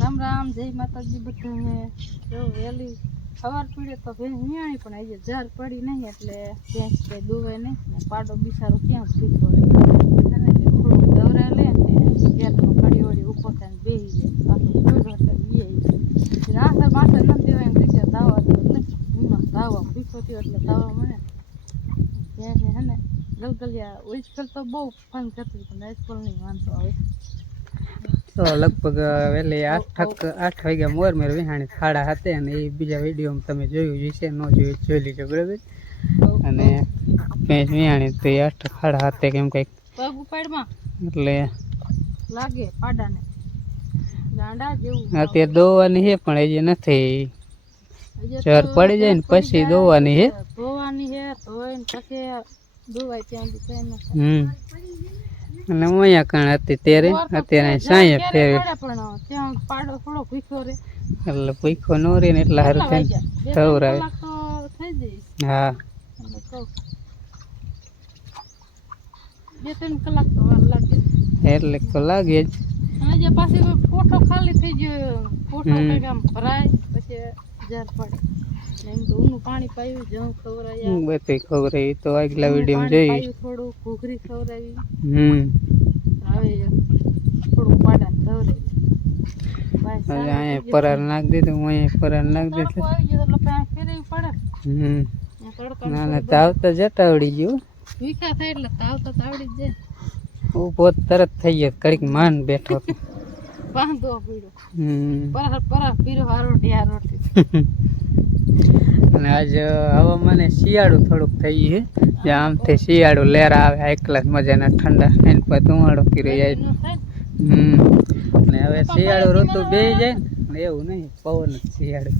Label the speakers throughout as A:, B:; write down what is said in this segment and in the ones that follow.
A: રામ રામ, જય માતાજી બધાને. જો વહેલી સવાર પીડે તો ભેંસ નિયાણી પણ આજે ઝાર પડી નહીં એટલે ભેંસ કંઈ દુવે નહીં. પાડો બિસારો ક્યાં ભીખો રહે? અને તે થોડુંક દવરા લે ને ઘેરમાં ઘડી વળી ઊભો થઈને બેસી જાય. પાછો જોડો એટલે બીએ રાસા માથે ન દેવાય ને દાવા દાવા ભીખો થયો એટલે દાવા મળે. ભેંસ હે ને ગલગલિયા તો બહુ ફન કરતી પણ આજકલ નહીં વાંધો આવે.
B: તો લગભગ વહેલી આઠ આઠ વાગ્યા મોર મેર વિહાણી ખાડા હતા અને એ બીજા વિડીયોમાં તમે જોયું જોઈશે ન જોયું જોઈ લીજો બરાબર? અને મેં વિહાણી તો એ આઠ ખાડા હતા કેમ કંઈક એટલે
A: લાગે પાડાને.
B: અત્યારે દોવાની છે પણ હજી નથી.
A: ચર
B: પડી જાય ને પછી દોવાની છે
A: દોવાની છે પછી દોવાય ત્યાં.
B: હમ. અને અહીંયા કણ હતી ત્યારે અત્યારે
A: ત્યાં
B: સાંયે ફેરવી એટલે ભૂખો ન રહે ને એટલે સારું
A: કલાક તો
B: હા.
A: એટલે તો લાગે.
B: જ.
A: આજે પાછી કોઠો ખાલી થઈ ગયો કોઠો. આમ ભરાય પછી જાર પડે. એમ ઊનું પાણી પાયું જવું ખવડાયા
B: બધું ખબર તો આગલા વિડીયોમાં જોઈ
A: થોડું ઘૂઘરી ખવડાવી.
B: હમ.
A: હવે થોડું પાડા
B: અહીંયા પરાર નાખી દીધું હું અહીંયા પરાર નાખી દીધું.
A: આવી
B: હમ. ના ના તાવ તો જતા આવડી ગયું.
A: વીખા થાય એટલે તાવ તો આવડી જ જાય.
B: તરત થઈ ગયો કડીક માન બેઠો.
A: બાંધો પીડો પરહ પીરો હારો ઢિયા રોટી
B: અને આજ હવામાને શિયાળું થોડુંક થઈ ગયું છે. જે આમથી શિયાળું લેરા આવે એકલા જ મજાના ઠંડા એની પર ધુમાડો કરી જાય હમ. અને હવે શિયાળુ ઋતુ બે જાય ને? એવું નહીં પવન જ શિયાળુ.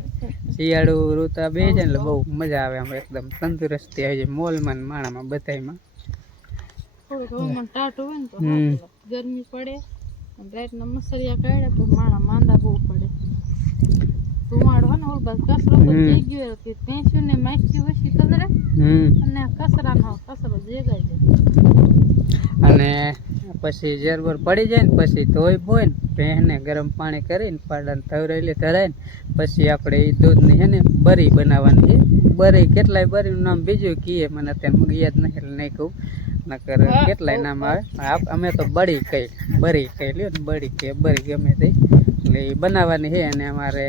B: શિયાળુ ઋતુ બે જાય એટલે બહુ મજા આવે આમ એકદમ. તંદુરસ્તી આવી જાય મોલમાં માણામાં
A: લાગે. ગરમી પડે. રાતના મસરિયા કાઢે તો માણા માંદા બહુ પડે. ધુમાડો ને ઓલ બાજુ કચરો તો
B: હમ.
A: જઈ ગયો કે ભેંસ્યું ને માખી ઓછી કદરે અને કચરાનો કચરો જેગાઈ જાય
B: અને પછી ઝેરબર પડી જાય ને પછી ધોઈ બોય ને પહેને ગરમ પાણી કરીને પાડાને તવરેલી ધરાય ને પછી આપણે એ દૂધની છે ને બરી બનાવવાની છે. બરી કેટલાય બરીનું નામ બીજું કીએ મને અત્યારે મગ યાદ નહીં એટલે નહીં કહું. નકર
A: હા,
B: કેટલાય નામ આવે. અમે તો બળી કહી બરી કહી લ્યો ને બળી કે બરી ગમે તે. એટલે એ બનાવવાની છે અને અમારે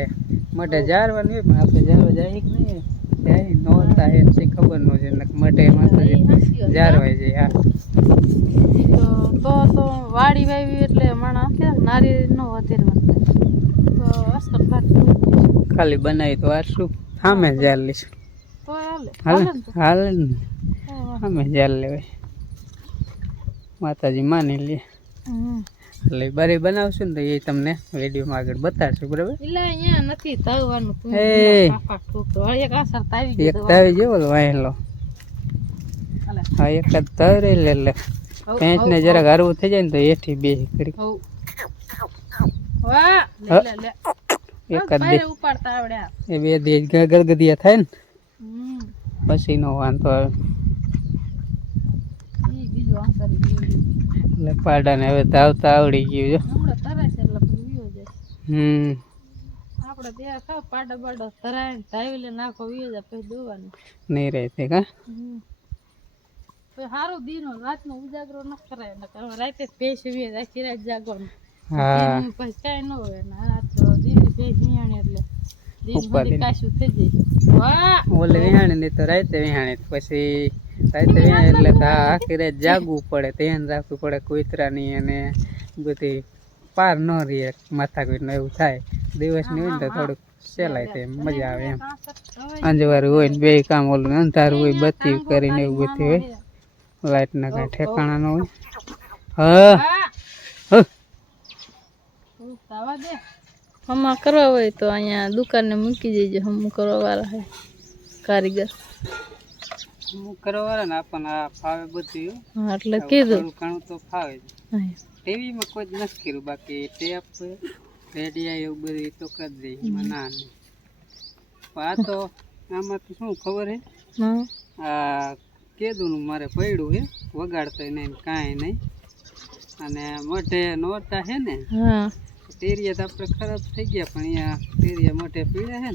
B: મઢે જારવાની હોય પણ આપણે જારવા જાય કે નહીં? જાય નોરતા એ છે ખબર ન છે મઢે
A: વાત.
B: જારવાય જાય હા.
A: તો તો વાડી વાવી એટલે માણસ કે નારી નો થાય તો
B: ખાલી બનાવી તો આ શું સામે જાર લઈશું
A: હાલે.
B: હાલે?
A: ને
B: ને. સામે જાર લેવાય. માતાજી માની લે.
A: હમ.
B: એટલે બરી બનાવશું ને તો એ તમને વિડીયોમાં આગળ બતાવશું બરાબર?
A: એટલે અહીંયા નથી તાવવાનું તું એક તાવી ગયો
B: એક વાહેલો હા એક જ તાવી લે લે.
A: હવ,
B: પેંચને જરાક હરવું થઈ જાય ને તો એથી બે કરી. એક જ દે એ બે દેજ ગરગદિયા થાય ને. પછી નો વાંધો આવે
A: ઈ બીજું અસર ઈ બીજું.
B: એટલે પાડાને હવે ધાવતા આવડી ગયું
A: છે. એટલે પછી વિયો જાય.
B: હમ.
A: આપણે ત્યાં ખાવ પાડા બાડા તરાય ધાવી લે નાખો વિયો જાય પછી દોવાનું.
B: નહીં રહે તે કા
A: સારું દીનો રાતનો ઉજાગરો ન કરાય ને રાતે ભેંસ વીએ આખી રાત જાગવાનું.
B: હા.
A: પછી કાંઈ ન હોય ને આ તો દીની ભેંસ વિયાણી એટલે દીન
B: ઉપાધિ
A: કાશું થઈ જાય. વાહ!
B: ઓલે વિહાણી ની તો રાતે વિહાણી પછી વિહાણી એટલે આખી રાત જાગવું પડે ધ્યાન રાખવું પડે કૂતરાની અને બધી પાર ન રહે માથાકૂટ ને એવું થાય. દિવસની હોય ને તો થોડુંક સેલાય થાય મજા આવે એમ. અંજવારું હોય ને બે કામ ઓલું અંધારું હોય બત્તી કરીને એવું બધું હોય. લાઈટ ના કાંઈ ઠેકાણા ન હોય. હા. હા.
A: હમા કરવા હોય તો અહીંયા દુકાનને મૂકી જઈજો હમ કરવા વાળા હોય કારીગર.
B: હું કરવા ને આપણને આ ફાવે બધું
A: એટલે કીધું.
B: ઘણું તો ફાવે. ટીવીમાં કોઈ જ નથી કર્યું બાકી ટેપ રેડિયા એવું બધું તો કરી દઈએ ના આ તો આમાં તો શું ખબર હે? આ કેદું મારે પડ્યું હે વગાડતો નહીં કાંઈ નહીં. અને મોઢે નોરતા હે ને?
A: હા.
B: ટેરિયા તો આપણે ખરાબ થઈ ગયા પણ અહીંયા ટેરિયા મોટે પીળા છે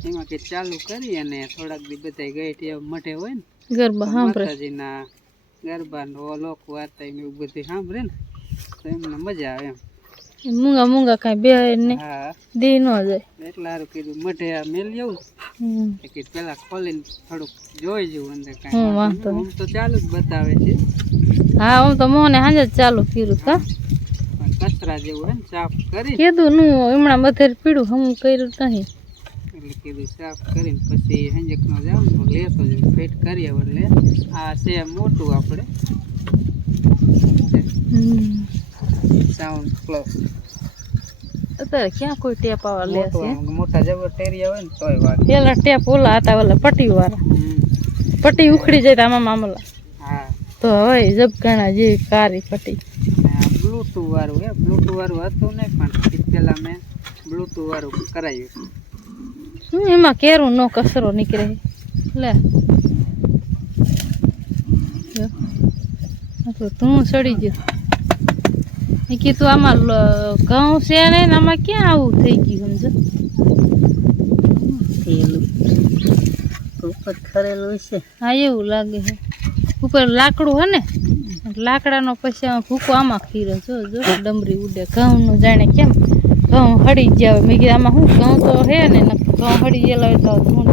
B: ને એમાં કે ચાલુ કરી અને થોડાક દી બધા ગઈ મટે હોય ને
A: ગરબા
B: માતાજીના ગરબા નો લોક વાર્તા એવું બધું સાંભળે ને તો એમને મજા આવે એમ.
A: મૂંગા મૂંગા કાંઈ બે ને
B: હા.
A: દી ન જાય.
B: એટલે સારું કીધું મઢે આ મેલ જવું
A: હમ.
B: કે પેલા ખોલીને થોડુંક જોઈ જવું અંદર કાંઈ
A: વાંધો
B: આમ તો ચાલુ જ બતાવે છે.
A: હા હું તો મોને જ ચાલુ કર્યું
B: પણ કચરા જેવું હોય ને સાફ કરી.
A: કીધું નું હમણાં બધે પીડું હું કર્યું નહીં.
B: એટલે કીધું સાફ કરીને પછી હંજક નો જાવ તો લેતો જ ફિટ કરીએ એટલે આ છે મોટું આપણે. સાઉન્ડ પ્લસ
A: અત્યારે ક્યાં કોઈ ટેપ આવા લે છે?
B: મોટા જબર ટેરિયા હોય ને તોય વાત
A: પેલા ટેપ ઓલા હતા ઓલા પટ્ટી વાળા. પટ્ટી ઉખડી જાય તો આમાં મામલા.
B: હા.
A: તો હવે જબકાણા જેવી કારી પટ્ટી.
B: બ્લૂટૂથ વાળું હે? બ્લૂટૂથ વાળું હતું નહીં પણ પેલા મેં બ્લૂટૂથ વાળું કરાવ્યું
A: શું એમાં કેરું નો કચરો નીકળે. લે. તો તું સડી ગયો. એ કીધું આમાં ઘઉં છે ને આમાં ક્યાં આવું થઈ ગયું સમજો?
B: ઉપર ખરેલું છે
A: હા એવું લાગે છે. ઉપર લાકડું હે ને? લાકડાનો પછી ભૂકો આમાં ખીરો. જો જો, ડમરી ઉડે. ઘઉંનું જાણે કેમ? ઘઉં હળી ગયા હોય મેં કીધું, આમાં શું? ઘઉં તો હે ને ઘઉં હળી ગયેલા હોય તો હું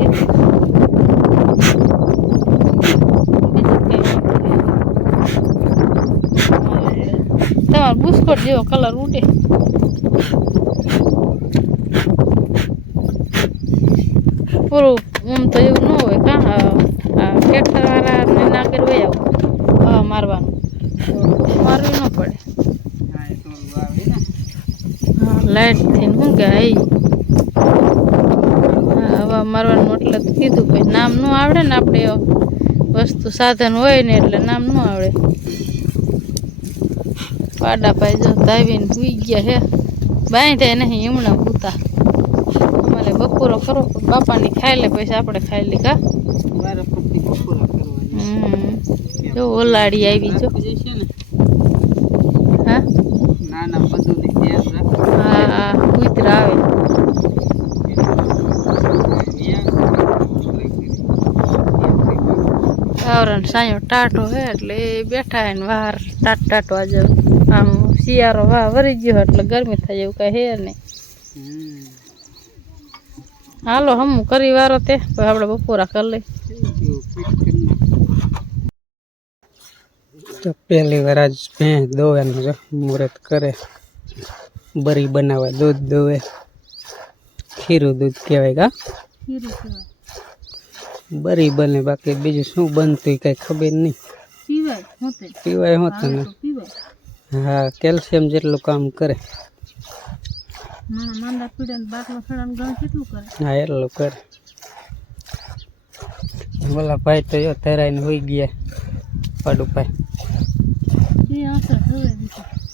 A: તમારો બુસ્કોટ જેવો કલર ઉડે. પૂરું, આમ તો એવું ન હોય કા આ ટ્રેક્ટર વાળા ને ના કર્યું હોય આવું હવા મારવાનું તો મારવી ન પડે
B: હા એ તો ઓલું આવે ને
A: થઈને શું કે હા? હવા મારવાનું એટલે કીધું ભાઈ નામ ન આવડે ને આપણે વસ્તુ સાધન હોય ને એટલે નામ ન આવડે. પાડા પાઈ જો ધાવીને સુઈ ગયા હે. થાય નહીં હમણાં પૂતા અમારે બપોરો કરો બાપાની ખાઈ લે પછી આપણે ખાઈ લે કા જો ઓલાડી આવી જો
B: રાખી જશે ને
A: હા
B: ના ના બધું ને ધ્યાન રાખ
A: હા હા કૂતરા આવે આવરણ સાયો ટાટો હે એટલે એ બેઠા હે ને વાર ટાટ ટાટવા જાવ આમ શિયાળો વાહ વરી ગયો એટલે ગરમી થાય એવું કઈ હે નહીં. હાલો હમું કરી વારો તે. આપણે બપોરા કરી લઈ
B: તો પહેલી વાર આજ ભેંસ દોવાનું છે. મુહૂર્ત કરે. બરી બનાવે દૂધ દોવે. ખીરું દૂધ કહેવાય કા? બરી બને બાકી બીજું શું બનતું કઈ ખબર નહીં.
A: પીવાય હોત.
B: ને. હા કેલ્શિયમ જેટલું કામ કરે. હા એટલું કરે. બોલા ભાઈ તો યો તરાઈને હોઈ ગયા પાડું ભાઈ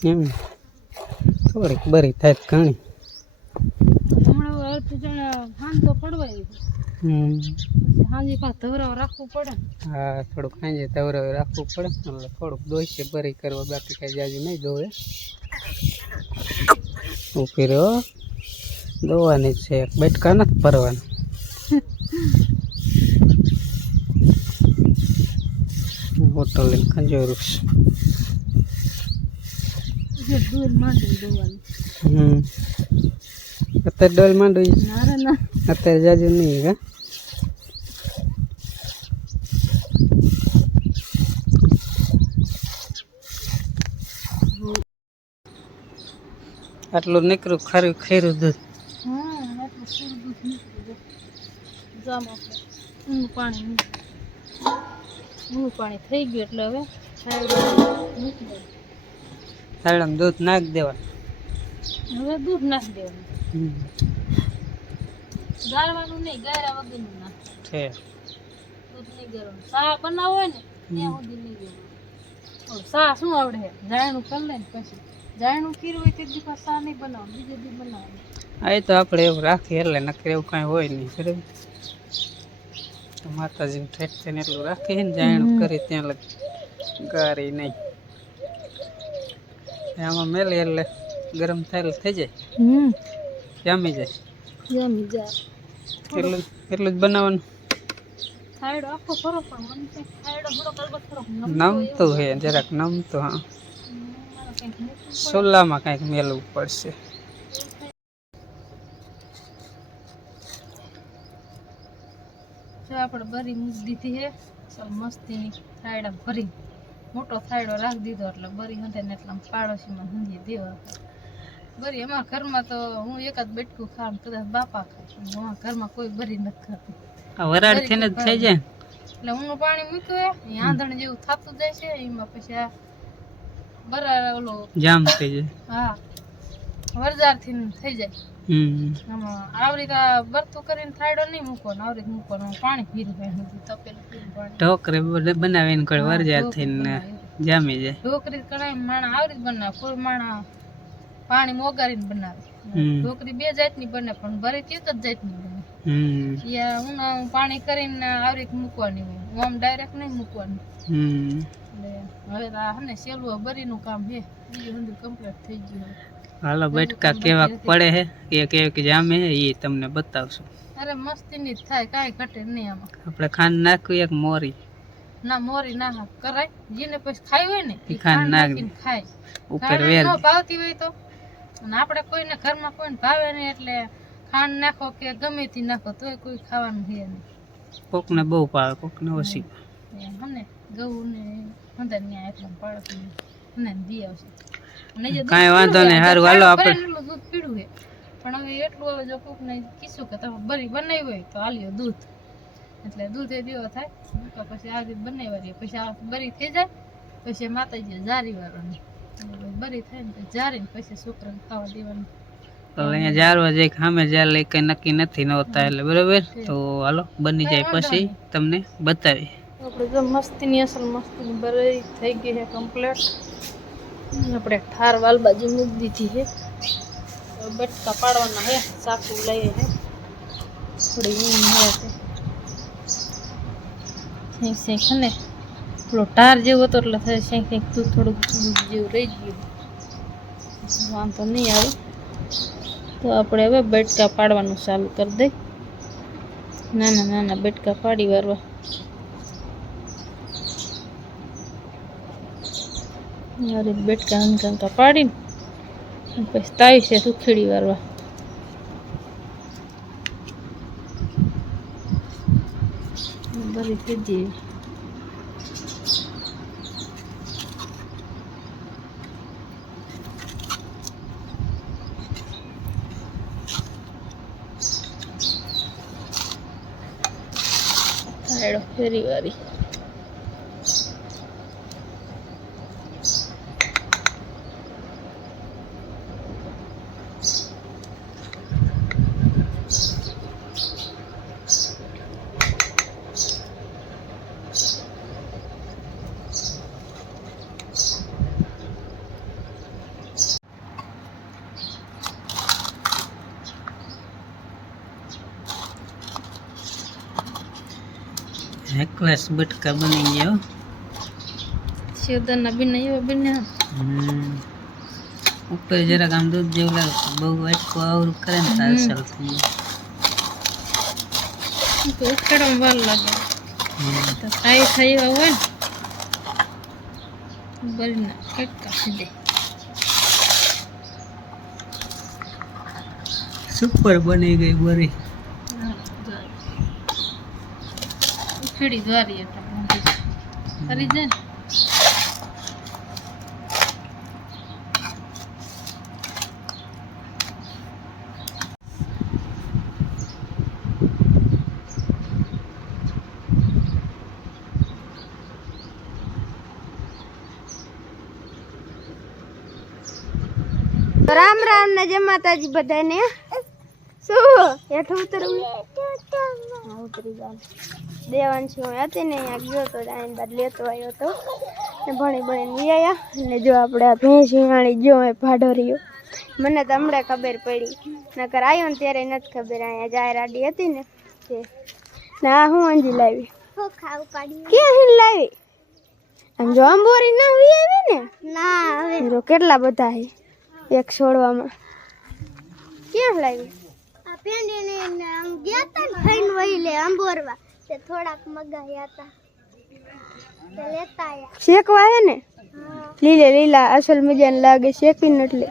B: એમ થોડીક બરી થાય ઘણી.
A: હમણાં તો પડવાય હાંજી પાછ ધવરાવ રાખવું પડે
B: હા થોડુંક સાંજે તવરાવે રાખવું પડે એટલે થોડુંક દોઈશે ભરી કરવા બાકી કાંઈ જાજુ નહીં દોવે ઊભી રહો દોવાની છે બેટકા નથી ભરવાનું. હોટલ લઈને ખંજોરું છે.
A: જે દૂધ માંડી દોવાની
B: હમ. અત્યારે ડોલ માંડવી અત્યારે જાજુ નહીં હા? આટલું નીકળ્યું ખરું ખેરું દૂધ.
A: પાણી પાણી થઈ ગયું એટલે હવે
B: સાયડામાં દૂધ નાખ દેવાનું.
A: હવે દૂધ નાખ દેવાનું. ગાળવાનું નહીં ગાળ્યા વગરનું નાખ.
B: છે.
A: દૂધ નહીં ગરમ. ચા બનાવો ને ત્યાં સુધી નહીં ગરમ. શું આવડે? જાણું કરી લે ને પછી. જાયણું કર્યું હોય તે દિવસ ચા નહીં બનાવો બીજે દી બનાવો.
B: એ તો આપણે એવું રાખીએ એટલે નક્કી એવું કાંઈ હોય નહીં બરાબર માતાજીને ઠેઠ થઈને એટલું રાખીએ ને જાણું કરી ત્યાં લગ ગારી નહીં. આમાં મેલી એટલે ગરમ થાય એટલે થઈ જાય?
A: હમ.
B: જામી જાય?
A: જામી જાય.
B: એટલું જ- એટલું જ બનાવવાનું? નમતું હે જરાક નમતું હા. સોલામાં કંઈક મેળવું પડશે.
A: આપણે બરી મૂકી દીધી છે ચાલ મસ્તીની થાયડા ભરી. મોટો થાયડો રાખી દીધો એટલે બરી હંધે ને એટલા પાડોશીમાં હંધી દેવા. બરી અમારા ઘરમાં તો હું એકાદ બેટકું ખામ કદાચ બાપા ખાય અમારા ઘરમાં કોઈ બરી નથી ખાતી.
B: આ વરાળ થઈને જ થઈ જાય.
A: એટલે હું પાણી મૂક્યું એ આંધણ જેવું થતું જાય છે એમાં પછી આ બરા ઓલો
B: જામ થઈ જાય.
A: હા વરજારથી થઈ જાય.
B: હમ.
A: આવરી આવી રીતે બરતું કરીને થાયડો નહીં મૂકો આવી મૂકો પાણી પીરું ભાઈ તપેલું
B: ઢોકરે બનાવીને કોઈ વરજાર થઈને જામી જાય.
A: ઢોકરી કણાઈ માણા આવરી બનાવે કોઈ માણા પાણી મોગારીને બનાવે. ઢોકરી બે જાતની બને પણ ભરી એક જ જાતની બને. ઉના પાણી કરીને આવી રીતે મૂકવાની હોય. આમ ડાયરેક્ટ નહીં મૂકવાની. હવે તો આ હે ને સેલું બરીનું કામ છે બીજું બધું કમ્પ્લીટ થઈ ગયું.
B: હાલો બેઠકા કેવા પડે હે? કે કેવા કે જામે હે એ તમને બતાવશું.
A: અરે મસ્તી ની થાય કાઈ ઘટે નહીં આમાં.
B: આપણે ખાંડ નાખવી એક મોરી.
A: ના મોરી ના કરાય. જેને પછી ખાઈ હોય ને
B: ઈ
A: ઈ
B: ખાંડ નાખી.
A: ખાય.
B: ઉપર વેર
A: ભાવતી હોય તો. અને આપણે કોઈને ઘરમાં કોઈને ભાવે નહીં એટલે ખાંડ નાખો કે ગમે તે નાખો તોય કોઈ ખાવાનું છે નહીં.
B: કોકને બહુ ભાવે કોકને ઓછી
A: એમ ગૌ ને અંદર ન્યા એટલે પાડોશી ને દી આવશે.
B: કાંઈ વાંધો નહીં,
A: સારું
B: હાલો આપણે.
A: દૂધ પીડું છે. પણ હવે એટલું હવે જો કોકને કીધું કે તમે બરી બનાવી હોય તો આલ્યો દૂધ. એટલે દૂધ એ દેવો થાય તો પછી આ રીતે બનાવી રહીએ પછી આ બરી થઈ જાય પછી માતાજી જારી વાળવાની. બરી થાય ને તો જારીને પછી છોકરાને ખાવા દેવાનું.
B: તો અહીંયા જારવા જઈ સામે જ્યારે લઈ કઈ નક્કી નથી નહોતા એટલે બરોબર? તો હાલો બની જાય પછી તમને બતાવી
A: આપણે તો મસ્તીની અસલ મસ્તી ભરાઈ થઈ ગઈ છે કમ્પ્લેટ આપણે ઠાર વાલ બાજુ મૂકી દીધી છે. હવે બટકા પાડવાના હે ચાકુ લઈએ હે થોડી શેંક શેંક ને? થોડો ટાર જેવો હતો એટલે થાય શેંક શેંક તું થોડુંક જેવું રહી ગયું. વાંધો નહીં આવે. તો આપણે હવે બટકા પાડવાનું ચાલુ કરી દઈ નાના નાના બટકા પાડી વારવા. અરે બેટકા અંકા પાડીને પછી તાવી છે સુખેડી વારવા. બરી થઈ જઈએ હેડો ફેરી વારી
B: નેકલેસ બટકા બની ગયા
A: શિવદાના બિના એવા બન્યા
B: હમ. ઉપર જરાક આમ દૂધ જેવું લાગે બહુ વાટકો આવરું કરે ને તાર
A: હમ.
B: ચાલ થઈ જાય.
A: તો ઉખેડવામાં વાર લાગે.
B: હમ.
A: તો થાય થાય એવા હોય ને. બરીના ઉખેડી દ્વારી એટલે કરી જાય ને.
C: રામ રામ ને જય માતાજી બધાને. શું? હેઠું ઉતરવું? ઉતરી જાવ દેવાંશી હું હતી ને અહીંયા ગયો તો આઈને બાદ લેતો આવ્યો તો. ને ભણી ભણીને લઈ આવ્યા ને જો આપણે આ ભેંસ વીણાળી ગયો એ ભાડો રહ્યો મને તો હમણાં ખબર પડી. નકર આવ્યો ને ત્યારે નથી ખબર અહીંયા જાહેર આડી હતી ને. તે ના હું અંજી લાવી. ક્યાં લાવી? આમ જો ના વી આવી ને? ના હવે. કેટલા બધા હે? એક છોડવામાં. ક્યાં લાવી? આ આમ ગયા તા ને ખાઈને વહી લે અંબોરવા તે થોડાક મગાયા હતા લેતા શેકવા હે ને? લીલે લીલા અસલ મજાને લાગે શેકીને એટલે.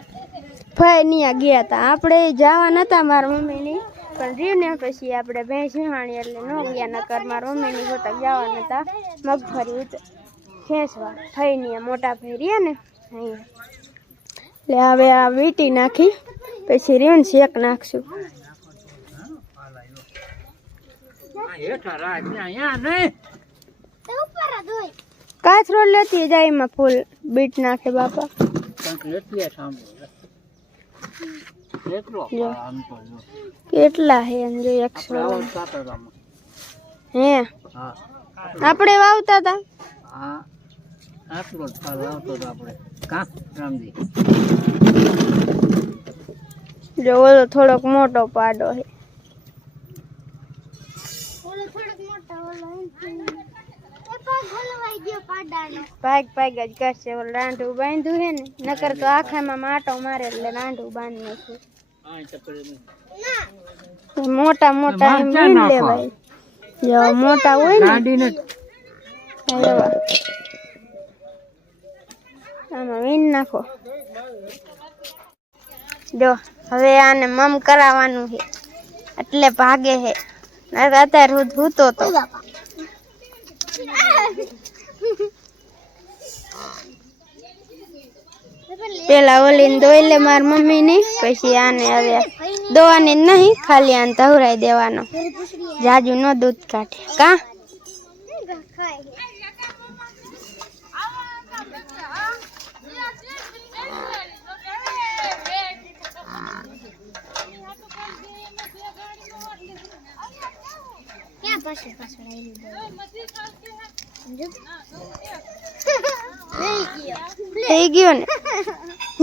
C: ફાય ન્યા ગયા હતા આપણે જવા નતા મારા મમ્મીની. પણ રીને પછી આપણે ભેંસ વાણી એટલે ન ગયા નકર મારા મમ્મીની ગોતા જવા નતા. મગફળી ખેંચવા. થઈ ને મોટા ભાઈ રહ્યા ને અહીંયા. એટલે હવે આ વીટી નાખી પછી રહ્યું ને શેક નાખશું. કાચરો લેતી જાય એમાં ફૂલ. બીટ નાખે બાપા. કેટલા હે જો એકસો હે? આપણે વાવતા હતા જો ઓલો થોડોક મોટો પાડો હે. ભાગ ભાગ જ કરશે. ઓલું રાંઢું બાંધ્યું હે ને. નકર તો આખામાં માટો મારે એટલે રાંઢું બાંધી નાખ્યું મોટા મોટા એમ વીણ લેવાય. જો મોટા હોય ને. આમાં વીણ નાખો. જો હવે આને મમ કરાવવાનું છે. એટલે ભાગે છે. અત્યારે હું ભૂતો તો. પેલા ઓલીને દોઈ લે મારી મમ્મી ની પછી આને આવ્યા દોવાની નહીં ખાલી આને તવરાઈ દેવાનો. જાજુ નો દૂધ કાઢે. કા? થઈ ગયો ને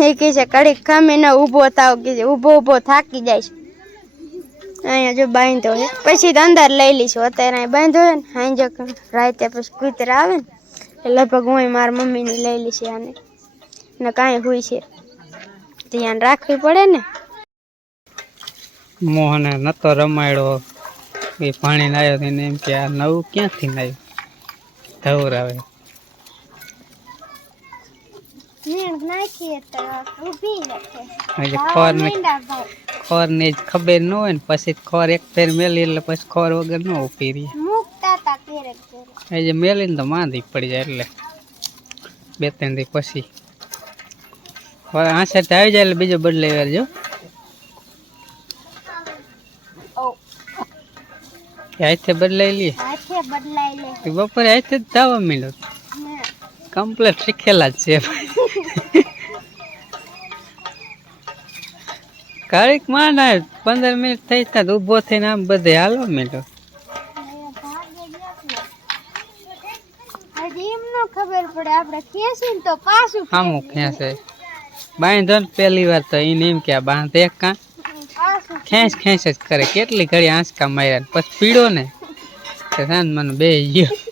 C: એ કહે છે કડીક ખામી ના ઊભો થાવ કે છે ઊભો ઊભો થાકી જાય છે અહીંયા જો બાંધો હોય પછી અંદર લઈ લઈશું અત્યારે અહીં બાંધો હોય ને હાંજે રાતે પછી કૂતરા આવે ને એટલે લગભગ હું મારા મમ્મીને લઈ લઈશ આને ને કાંઈ હોય છે ધ્યાન રાખવી પડે ને
B: મોહને નતો રમાડ્યો એ પાણી નાયો એને એમ કે આ નવું ક્યાંથી લાવ્યું ધવર
C: આવે તો
B: ખોર ને જ ખબર ન હોય ને પછી ખોર એક ફેર મેલી એટલે પછી ખોર વગર ન ઉપી રહી.
C: તા
B: એ જે મેલીને તો માંદી પડી જાય એટલે. બે ત્રણ દી પછી. હવે આ સાથે આવી જાય એટલે બીજો બદલાઈ વારજો હાથે બદલાઈ લઈએ
C: હાથે બદલાઈ લે.
B: બપોરે હાથે જ જવા મળ્યો કમ્પ્લેટ શીખેલા જ છે. ઘડીકમાં ના પંદર મિનિટ થઈ તા તો ઊભો થઈને આમ બધે
C: હાલો નો ખબર પડે આપણે ખેંચી તો પાછું
B: આમું ખેંચે બાંધો ને પહેલી વાર તો એને એમ કે બાંધે કાં? ખેંચ ખેંચ જ કરે. કેટલી ઘડી આંચકા માર્યા પછી પીડો ને. સાંજ મને બે ગયો.